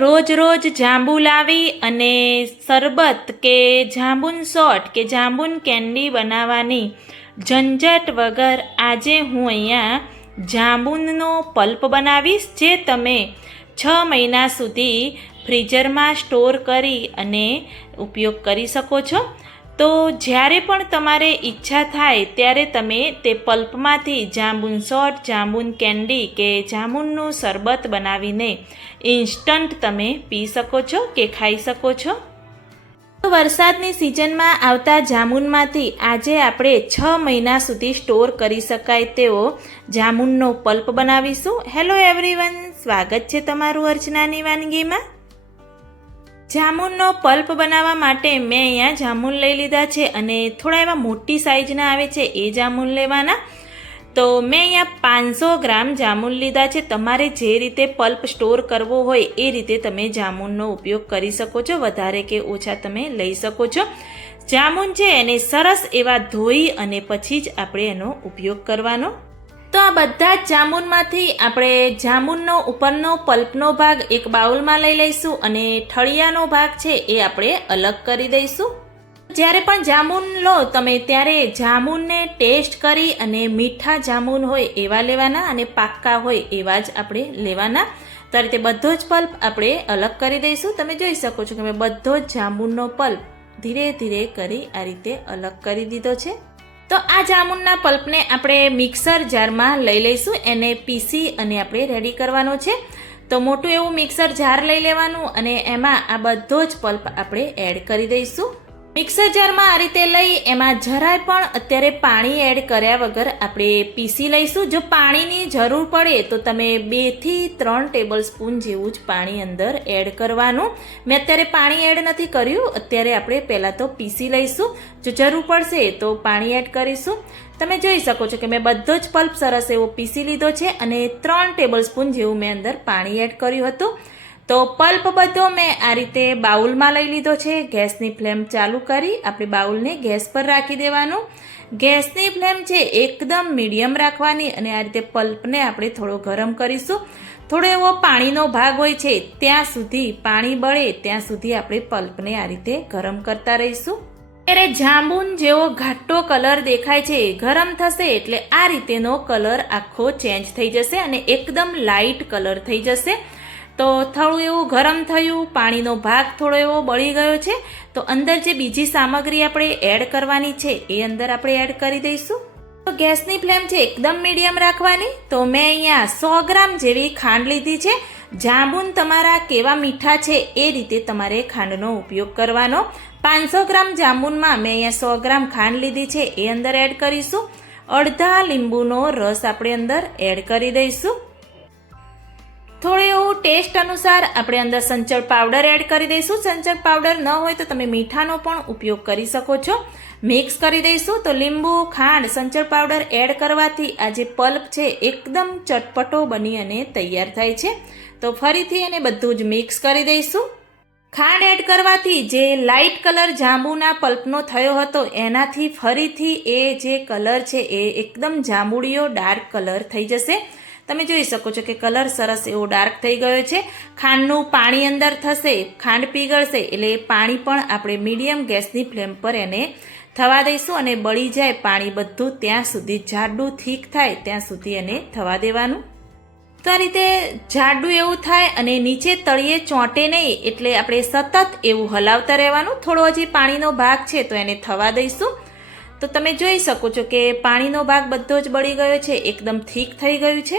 રોજ રોજ જાંબુ લાવી અને શરબત કે જાંબુન શોટ કે જાંબુન કેન્ડી બનાવવાની ઝંઝટ વગર આજે હું અહીંયા જાંબુનનો પલ્પ બનાવીશ, જે તમે 6 મહિના સુધી ફ્રીઝરમાં સ્ટોર કરી અને ઉપયોગ કરી શકો છો. તો જ્યારે પણ તમારે ઈચ્છા થાય ત્યારે તમે તે પલ્પમાંથી જાંબુન શોટ, જાંબુન કેન્ડી કે જાંબુનનું શરબત બનાવીને ઇન્સ્ટન્ટ તમે પી શકો છો કે ખાઈ શકો છો. તો વરસાદની સિઝનમાં આવતા જાંબુનમાંથી આજે આપણે 6 મહિના સુધી સ્ટોર કરી શકાય તેવો જાંબુનનો પલ્પ બનાવીશું. હેલો એવરીવન, સ્વાગત છે તમારું અર્ચનાની વાનગીમાં. જાંબુનનો પલ્પ બનાવવા માટે મેં અહીંયા જાંબુન લઈ લીધા છે અને થોડા એવા મોટી સાઇઝના આવે છે એ જાંબુન લેવાના. તો મેં અહીંયા 500 ગ્રામ જાંબુન લીધા છે. તમારે જે રીતે પલ્પ સ્ટોર કરવો હોય એ રીતે તમે જાંબુનનો ઉપયોગ કરી શકો છો, વધારે કે ઓછા તમે લઈ શકો છો. જાંબુન છે એને સરસ એવા ધોઈ અને પછી જ આપણે એનો ઉપયોગ કરવાનો. તો આ બધા જ જાંબુનમાંથી આપણે જાંબુનનો ઉપરનો પલ્પનો ભાગ એક બાઉલમાં લઈ લઈશું અને ઠળિયાનો ભાગ છે એ આપણે અલગ કરી દઈશું. જ્યારે પણ જાંબુન લો તમે ત્યારે જાંબુનને ટેસ્ટ કરી અને મીઠા જાંબુન હોય એવા લેવાના અને પાક્કા હોય એવા જ આપણે લેવાના. તો આ રીતે બધો જ પલ્પ આપણે અલગ કરી દઈશું. તમે જોઈ શકો છો કે મેં બધો જ જાંબુનનો પલ્પ ધીરે ધીરે કરી આ રીતે અલગ કરી દીધો છે. તો આ જાંબુનના પલ્પને આપણે મિક્સર જારમાં લઈ લઈશું, એને પીસી અને આપણે રેડી કરવાનો છે. તો મોટું એવું મિક્સર જાર લઈ લેવાનું અને એમાં આ બધો જ પલ્પ આપણે એડ કરી દઈશું. મિક્સર જારમાં આ રીતે લઈ એમાં જરાય પણ અત્યારે પાણી એડ કર્યા વગર આપણે પીસી લઈશું. જો પાણીની જરૂર પડે તો તમે 2 થી 3 ટેબલ સ્પૂન જેવું જ પાણી અંદર એડ કરવાનું. મેં અત્યારે પાણી એડ નથી કર્યું, અત્યારે આપણે પહેલાં તો પીસી લઈશું. જો જરૂર પડશે તો પાણી એડ કરીશું. તમે જોઈ શકો છો કે મેં બધો જ પલ્પ સરસ એવો પીસી લીધો છે અને 3 ટેબલ સ્પૂન જેવું મેં અંદર પાણી એડ કર્યું હતું. તો પલ્પ બધો મેં આ રીતે બાઉલમાં લઈ લીધો છે. ગેસની ફ્લેમ ચાલુ કરી આપણે બાઉલને ગેસ પર રાખી દેવાનું. ગેસની ફ્લેમ છે એકદમ મીડિયમ રાખવાની અને આ રીતે પલ્પને આપણે થોડો ગરમ કરીશું. થોડો એવો પાણીનો ભાગ હોય છે ત્યાં સુધી, પાણી બળે ત્યાં સુધી આપણે પલ્પને આ રીતે ગરમ કરતા રહીશું. ત્યારે જાંબુન જેવો ઘાટો કલર દેખાય છે, ગરમ થશે એટલે આ રીતેનો કલર આખો ચેન્જ થઈ જશે અને એકદમ લાઇટ કલર થઈ જશે. તો થોડું એવું ગરમ થયું, પાણીનો ભાગ થોડો એવો બળી ગયો છે. તો અંદર જે બીજી સામગ્રી આપણે એડ કરવાની છે એ અંદર આપણે એડ કરી દઈશું. તો ગેસની ફ્લેમ છે એકદમ મીડિયમ રાખવાની. તો મેં અહીંયા 100 ગ્રામ જેવી ખાંડ લીધી છે. જાંબુન તમારા કેવા મીઠા છે એ રીતે તમારે ખાંડનો ઉપયોગ કરવાનો. 500 ગ્રામ જાંબુનમાં મેં અહીંયા 100 ગ્રામ ખાંડ લીધી છે એ અંદર એડ કરીશું. અડધા લીંબુનો રસ આપણે અંદર એડ કરી દઈશું. થોડું એવું ટેસ્ટ અનુસાર આપણે અંદર સંચળ પાવડર એડ કરી દઈશું. સંચળ પાવડર ન હોય તો તમે મીઠાનો પણ ઉપયોગ કરી શકો છો. મિક્સ કરી દઈશું. તો લીંબુ, ખાંડ, સંચળ પાવડર એડ કરવાથી આ જે પલ્પ છે એકદમ ચટપટો બની અને તૈયાર થાય છે. તો ફરીથી એને બધું જ મિક્સ કરી દઈશું. ખાંડ એડ કરવાથી જે લાઇટ કલર જાંબુના પલ્પનો થયો હતો એનાથી ફરીથી એ જે કલર છે એ એકદમ જાંબુડિયો ડાર્ક કલર થઈ જશે. તમે જોઈ શકો છો કે કલર સરસ એવો ડાર્ક થઈ ગયો છે. ખાંડનું પાણી અંદર થશે, ખાંડ પીગળશે એટલે એ પાણી પણ આપણે મીડિયમ ગેસની ફ્લેમ પર એને થવા દઈશું અને બળી જાય પાણી બધું ત્યાં સુધી, જાડું થીક થાય ત્યાં સુધી એને થવા દેવાનું. તો આ રીતે જાડું એવું થાય અને નીચે તળિયે ચોંટે નહીં એટલે આપણે સતત એવું હલાવતા રહેવાનું. થોડો હજી પાણીનો ભાગ છે તો એને થવા દઈશું. તો તમે જોઈ શકો છો કે પાણીનો ભાગ બધો જ બળી ગયો છે, એકદમ થીક થઈ ગયું છે.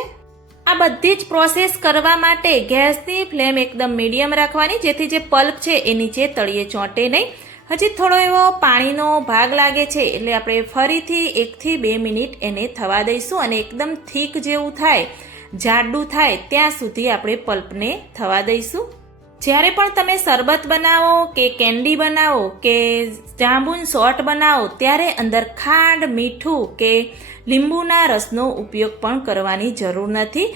આ બધી જ પ્રોસેસ કરવા માટે ગેસની ફ્લેમ એકદમ મીડિયમ રાખવાની, જેથી જે પલ્પ છે એ નીચે તળિયે ચોંટે નહીં. હજી થોડો એવો પાણીનો ભાગ લાગે છે એટલે આપણે ફરીથી 1 થી 2 મિનિટ એને થવા દઈશું અને એકદમ થીક જેવું થાય, જાડું થાય ત્યાં સુધી આપણે પલ્પને થવા દઈશું. જ્યારે પણ તમે શરબત બનાવો કે કેન્ડી બનાવો કે જાંબુન શોટ બનાવો ત્યારે અંદર ખાંડ, મીઠું કે લીંબુના રસનો ઉપયોગ પણ કરવાની જરૂર નથી.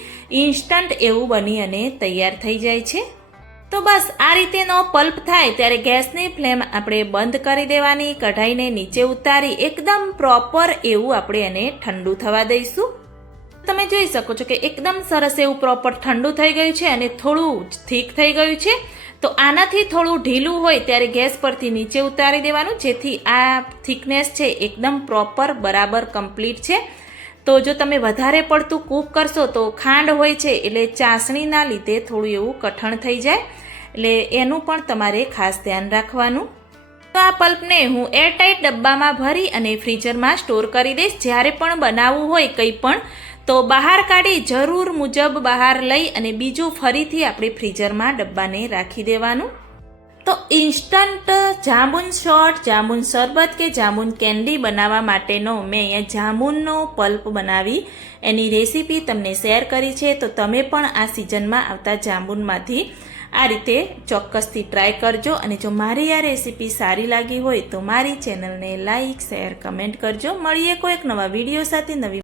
ઇન્સ્ટન્ટ એવું બની અને તૈયાર થઈ જાય છે. તો બસ આ રીતેનો પલ્પ થાય ત્યારે ગેસની ફ્લેમ આપણે બંધ કરી દેવાની. કઢાઈને નીચે ઉતારી એકદમ પ્રોપર એવું આપણે એને ઠંડુ થવા દઈશું. તમે જોઈ શકો છો કે એકદમ સરસ એવું પ્રોપર ઠંડુ થઈ ગયું છે અને થોડું થીક થઈ ગયું છે. તો આનાથી થોડું ઢીલું હોય ત્યારે ગેસ પરથી નીચે ઉતારી દેવાનું, જેથી આ થિકનેસ છે એકદમ પ્રોપર બરાબર કમ્પ્લીટ છે. તો જો તમે વધારે પડતું કૂક કરશો તો ખાંડ હોય છે એટલે ચાસણીના લીધે થોડું એવું કઠણ થઈ જાય, એટલે એનું પણ તમારે ખાસ ધ્યાન રાખવાનું. તો આ પલ્પને હું એરટાઇટ ડબ્બામાં ભરી અને ફ્રીઝરમાં સ્ટોર કરી દઈશ. જ્યારે પણ બનાવવું હોય કંઈ પણ તો બહાર કાઢી જરૂર મુજબ બહાર લઈ અને બીજું ફરીથી આપણે ફ્રીઝરમાં ડબ્બાને રાખી દેવાનું. તો ઇન્સ્ટન્ટ જાંબુન શોર્ટ, જાંબુન શરબત કે જાંબુન કેન્ડી બનાવવા માટેનો મેં અહીંયા જાંબુનનો પલ્પ બનાવી એની રેસીપી તમને શેર કરી છે. તો તમે પણ આ સિઝનમાં આવતા જાંબુનમાંથી આ રીતે ચોક્કસથી ટ્રાય કરજો. અને જો મારી આ રેસીપી સારી લાગી હોય તો મારી ચેનલને લાઈક, શેર, કમેન્ટ કરજો. મળીએ કોઈક નવા વિડીયો સાથે નવી